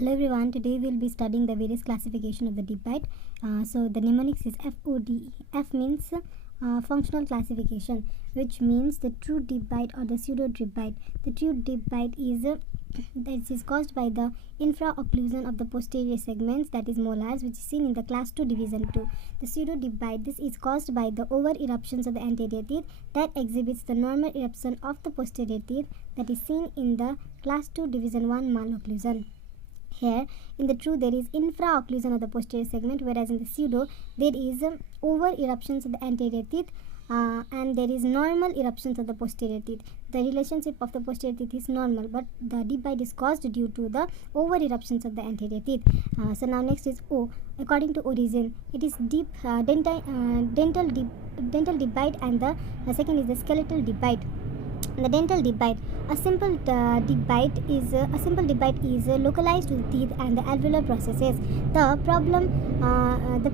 Hello everyone, today we will be studying the various classification of the deep bite. So the mnemonics is FODE. F means functional classification, which means the true deep bite or the pseudo deep bite. The true deep bite is that is caused by the infraocclusion of the posterior segments, that is molars, which is seen in the class 2 division 2. The pseudo deep bite, this is caused by the over eruptions of the anterior teeth that exhibits the normal eruption of the posterior teeth, that is seen in the class 2 division 1 malocclusion. Here in the true there is infraocclusion of the posterior segment, whereas in the pseudo there is over eruptions of the anterior teeth and there is normal eruptions of the posterior teeth. The relationship of the posterior teeth is normal, but the deep bite is caused due to the over eruptions of the anterior teeth. So now next is O. According to origin, it is deep dental deep bite, and the second is the skeletal deep bite. The dental deep bite. A simple deep bite is localized to the teeth and the alveolar processes. The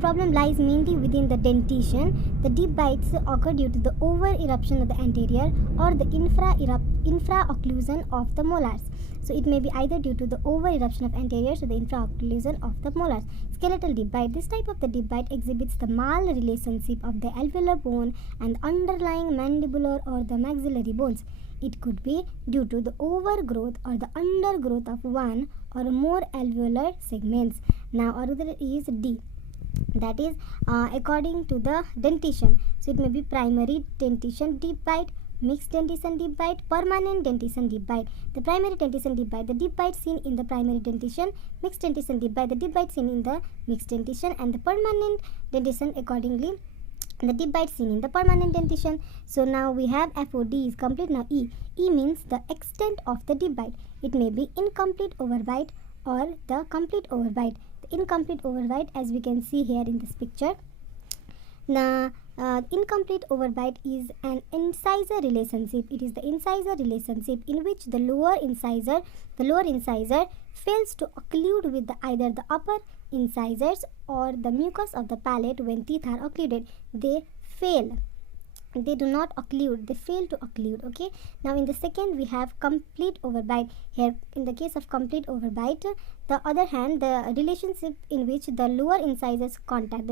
problem lies mainly within the dentition. The deep bites occur due to the over eruption of the anterior or the infraocclusion of the molars. So it may be either due to the over eruption of anteriors or the infraocclusion of the molars. Skeletal deep bite. This type of the deep bite exhibits the mal relationship of the alveolar bone and underlying mandibular or the maxillary bones. It could be due to the overgrowth or the undergrowth of one or more alveolar segments. Now another is D. That is according to the dentition. So it may be primary dentition deep bite, mixed dentition deep bite, permanent dentition deep bite. The primary dentition deep bite, the deep bite seen in the primary dentition. Mixed dentition deep bite, the deep bite seen in the mixed dentition, and the permanent dentition accordingly the deep bite seen in the permanent dentition. So now we have FOD is complete. Now E. E means the extent of the deep bite. It may be incomplete overbite or the complete overbite. The incomplete overbite, as we can see here in this picture. Now incomplete overbite is an incisor relationship. It is the incisor relationship in which the lower incisor fails to occlude with either the upper incisors or the mucus of the palate when teeth are occluded. They do not occlude, they fail to occlude. Okay, now in the second we have complete overbite. Here in the case of complete overbite, the other hand, the relationship in which the lower incisors contacts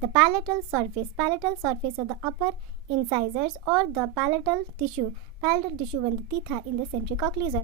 the palatal surface of the upper incisors or the palatal tissue when the teeth are in the centric occlusion.